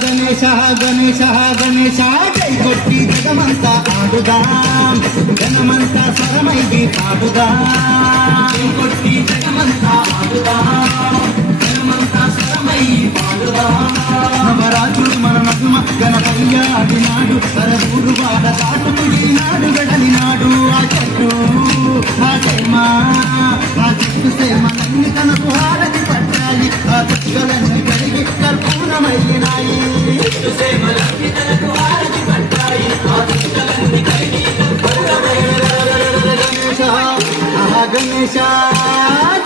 గణేశ గణేశ గణేశ జై కొట్టి జగమంతా ఆడుదాం జనమంతా స్వరమైది పాడుదాం జై కొట్టి జగమంతా ఆడుదాం జనమంతా స్వరమై పాడుదాం నవరాజుడు మన నడుమ గణపయ్య ఆడినాడు సరూరు వాడ దాటుకుడినాడు వెడలినాడు ఆ చెట్టు ఆ సేమా ఆ చెట్టు సేమలన్నీ తనకు హారతి పట్టాలి ఆ చెట్టులన్నీ కలిగి కర్పూరమయ్యినాయి చెట్టు సేమలన్నీ తనకు హారతి పట్టాయి ఆ చెట్టులన్నీ కలిగి గణేశ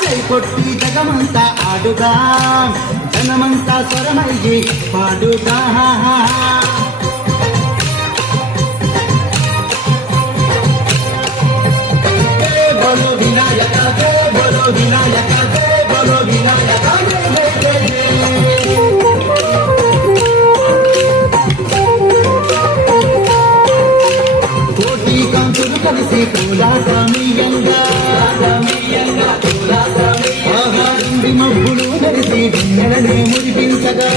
జై కొట్టి జగమంతా ఆడుదాం జనమంతా స్వరమయ్యి పాడుదా బలో వినాయక బలో వినాయక బలో వినాయక కోటి కాంతులు కలిసి పూలాటమీయంగా మబ్బులు కలిసి వెన్నెలనే మురిపించగా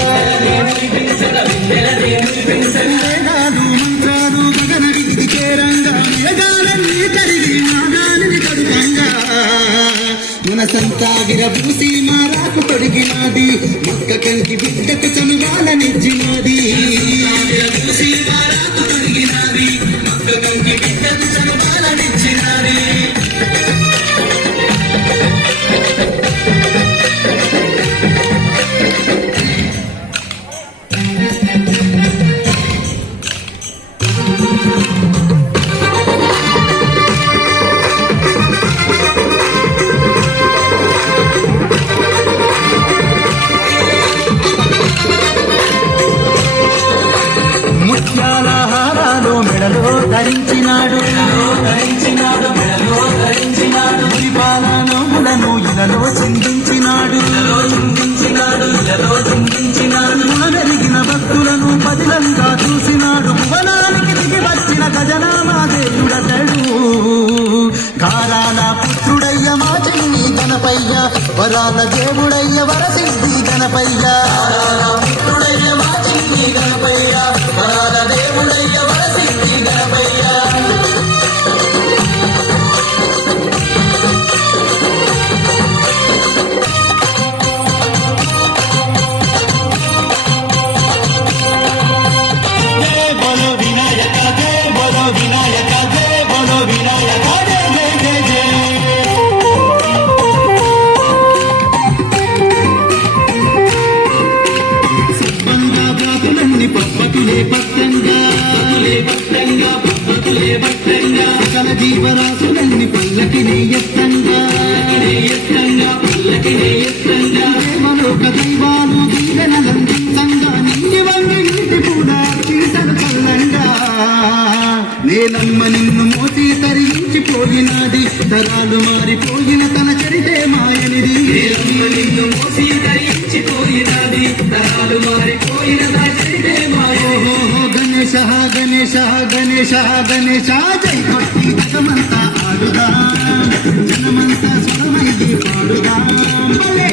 వేదాలు మంత్రాలు గగన విధి చేరంగా మేఘాలన్నీ కరిగి మాగాలిని కడుగంగా మనసంతా విరబూసి మారాకు తొడిగినాది మొక్క కంకి బిడ్డకు చనువాలనిచ్చినది విరబూసి మారాకు తొడిగినాది మొక్క కంకి బిడ్డకు చనువాలనిచ్చినది ధరించినాడు పరిపాలనములను ఇలలో చిందించినాడు మెరిగిన భక్తులను పదిలంగా చూసినాడు భువనానికి దిగి వచ్చిన గజనామాదేవుడతడు కారాల పుత్రుడయ్య మా చెల్లి గణపయ్య వరాల దేవుడయ్య వరసిద్ధి గణపయ్య పుత్రుడయ్య మా చెల్లి గణపయ్య వరాల దేవుడయ్య వరసిద్ధి గణపయ్య సకల జీవరాశులన్నీ పల్లకినే ఎత్తంగా ప్రేమలోక దైవాలు దీవెనలందించంగా నిండి వంగి నీటి కూడా చీసలు చల్లంగా నేనమ్మ నిన్ను మోసి తరించిపోయినది తరాలు మారిపోయిన తన చరితే మాయనిది నిన్ను మోసి తరించిపోయినది తరాలు మారిపోయిన తన చరితే మాయో గణేశ గణేశ గణేశ గణేశ జై కొట్టి జగమంతా ఆడుదాం జనమంతా స్వరమైది పాడుదాం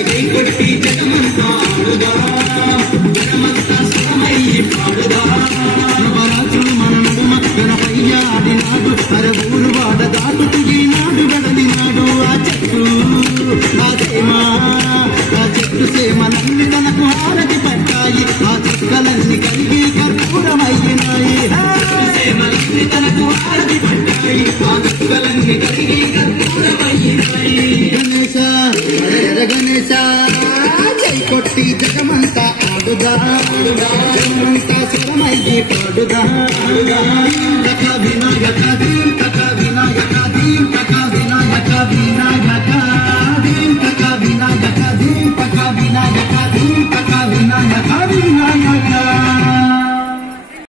జై కొట్టి జగమంతా ఆడుదాం జనమంతా స్వరమైది పాడుదాం నవరాత్రులు మన నడుమ గణపయ్య ఆడినాడు అరవూరు వాడ దాటుకుడినాడు వెడలినాడు ఆ చెట్టు ఆ సేమా ఆ చెట్టు సేమలన్నీ తనకు హారతి పట్టాయి ఆ చెక్కలన్నీ కలిగి కర్పూరమయ్యినాయి సేమలన్నీ తనకు హారతి పట్టాయి ఆ చెక్కలన్నీ కలిగి కర్పూరమయ్యినాయి గణేశ గణేశ జై కొట్టి జగమంతా ఆడుదా జగమంతా స్వరమయ్యి పాడుదా వినాయక వినాయక వినాయక వినాయక